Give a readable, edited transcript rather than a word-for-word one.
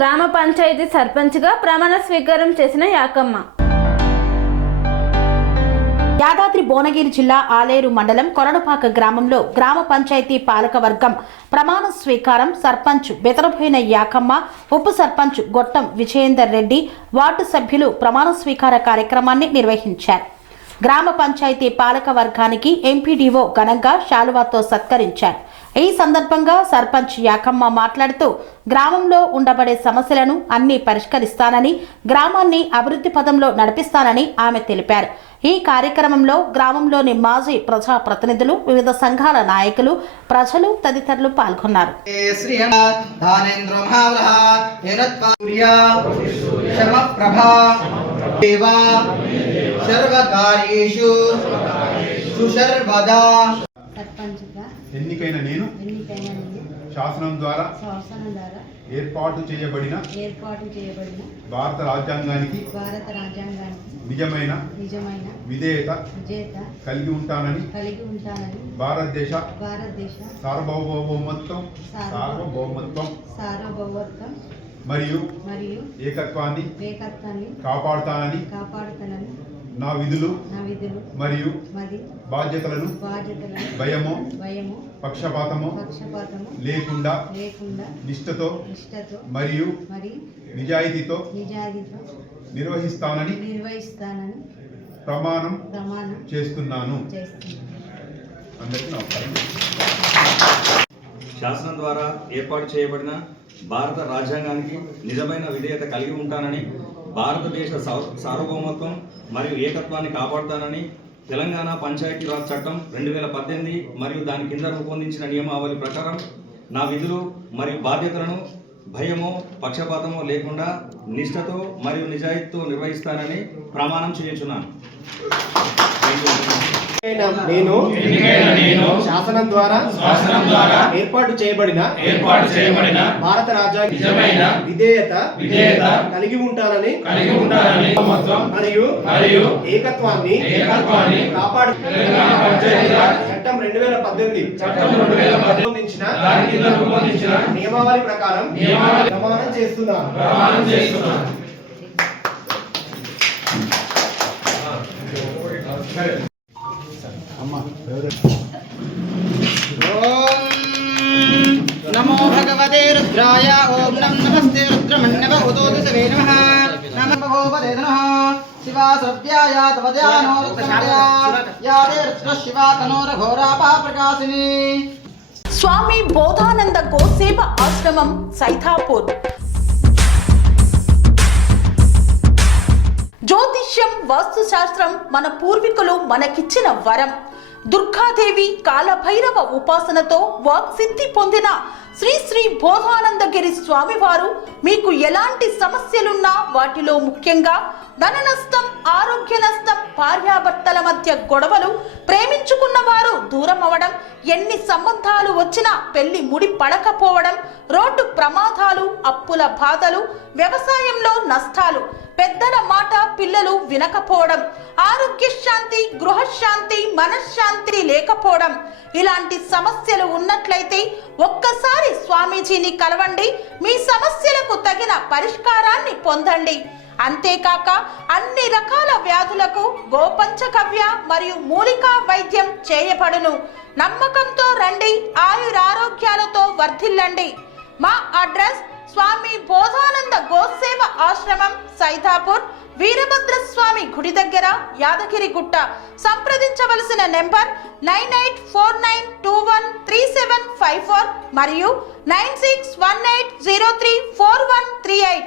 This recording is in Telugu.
గ్రామ పంచాయతీ సర్పంచ్గా ప్రమాణ స్వీకారం చేసిన యాకమ్మ. యాదాద్రి భువనగిరి జిల్లా ఆలేరు మండలం కొరడపాక గ్రామంలో గ్రామ పంచాయతీ పాలక వర్గం ప్రమాణ స్వీకారం సర్పంచ్ బెతరబోయిన యాకమ్మ, ఉప సర్పంచ్ గొట్టం విజయేందర్ రెడ్డి, వార్డు సభ్యులు ప్రమాణ స్వీకార కార్యక్రమాన్ని నిర్వహించారు. గ్రామ పంచాయతీ పాలక వర్గానికి ఎంపీడీఓ ఘనంగా శాలువాతో సత్కరించారు. ఈ సందర్భంగా సర్పంచ్ యాకమ్మ మాట్లాడుతూ గ్రామంలో ఉండబడే సమస్యలను అన్ని పరిష్కరిస్తానని, గ్రామాన్ని అభివృద్ధి పదంలో నడిపిస్తానని ఆమె తెలిపారు. ఈ కార్యక్రమంలో గ్రామంలోని మాజీ ప్రజా ప్రతినిధులు, వివిధ సంఘాల నాయకులు, ప్రజలు తదితరులు పాల్గొన్నారు. ఎన్నికైన నేను శాసనం ద్వారా ఏర్పాటు చేయబడిన భారత రాజ్యాంగానికి నిజమైన విధేయత కలిగి ఉంటానని భారతదేశ సార్వభౌమత్వం మరియు ఏకత్వాన్ని కాపాడుతానని నా విధులు మరియు బాధ్యతలను భయము పక్షపాతము లేకుండా నిష్ఠతో మరియు నిజాయితీతో నిర్వహిస్తానని ప్రమాణం చేస్తున్నాను. అందరికీ నమస్కారం. శాసనం ద్వారా ఏర్పాటు చేయబడిన భారత రాజ్యాంగానికి నిజమైన విధేయత కలిగి ఉంటానని, భారతదేశ సార్వభౌమత్వం మరియు ఏకత్వాన్ని కాపాడుతానని, తెలంగాణ పంచాయతీరాజ్ చట్టం 2018 మరియు దాని కింద రూపొందించిన నియమావళి ప్రకారం నా విధులు మరియు బాధ్యతలను భయమో పక్షపాతమో లేకుండా నిష్ఠతో మరియు నిజాయితీతో నిర్వహిస్తానని ప్రమాణం చేయుచున్నాను. నేను శాసనం ద్వారా ఏర్పాటు చేయబడిన భారత రాజ్యాంగ నిజమైన విధేయత కలిగి ఉంటానని మరియు ఏకత్వాన్ని కాపాడు చట్టం 2018 రూపొందించిన నియమావళి ప్రకారం ప్రమాణం చేస్తున్నాను. नमो भगवते रुद्राय ओम नमस्ते रुद्रमण्डव उदोदितवे नमः नमः भगवते नमः शिवा सर्व्याय तवद्यानो रुद्रमण्डया यादे रुद्र शिवा तनोर घोरापा प्रकाशिनी. స్వామి బోధానంద గోసేవ ఆశ్రమం సైథాపూర్. జ్యోతిష్యం, వాస్తుశాస్త్రం మన పూర్వీకులు మనకిచ్చిన వరం. దుర్గాదేవి, కాలభైరవ ఉపాసనతో వాక్సిద్ధి పొందిన శ్రీ శ్రీ బోధానందగిరి స్వామివారు మీకు ఎలాంటి సమస్యలున్నా, వాటిలో ముఖ్యంగా ధన నష్టం, ఆరోగ్య నష్టం, భార్యాభర్తల మధ్య గొడవలు, ప్రేమించుకున్న వారు దూరం అవడం, ఎన్ని సంబంధాలు వచ్చినా పెళ్లి ముడి పడకపోవడం, రోడ్డు ప్రమాదాలు, అప్పుల బాధలు, వ్యవసాయంలో నష్టాలు, పెద్దల మాట పిల్లలు వినకపోవడం, ఆరోగ్య శాంతి, గృహశాంతి, మనశ్శాంతి లేకపోవడం, ఇలాంటి సమస్యలు ఉన్నట్లయితే ఒక్కసారి స్వామీజీని కలవండి. మీ సమస్యలకు తగిన పరిష్కారాన్ని పొందండి. అంతేకాక అన్ని రకాల వ్యాధులకు గోపంచగవ్య మరియు మూలికా వైద్యం చేయబడును. నమ్మకంతో రండి, ఆయురారోగ్యాలతో వర్ధిల్లండి. మా అడ్రస్ స్వామి బోధానంద గోసేవ ఆశ్రమం, సైథాపూర్, వీరభద్రస్వామి గుడి దగ్గర, యాదగిరిగుట్ట. సంప్రదించవలసిన నెంబర్ 9849213754 మరియు 9618034138.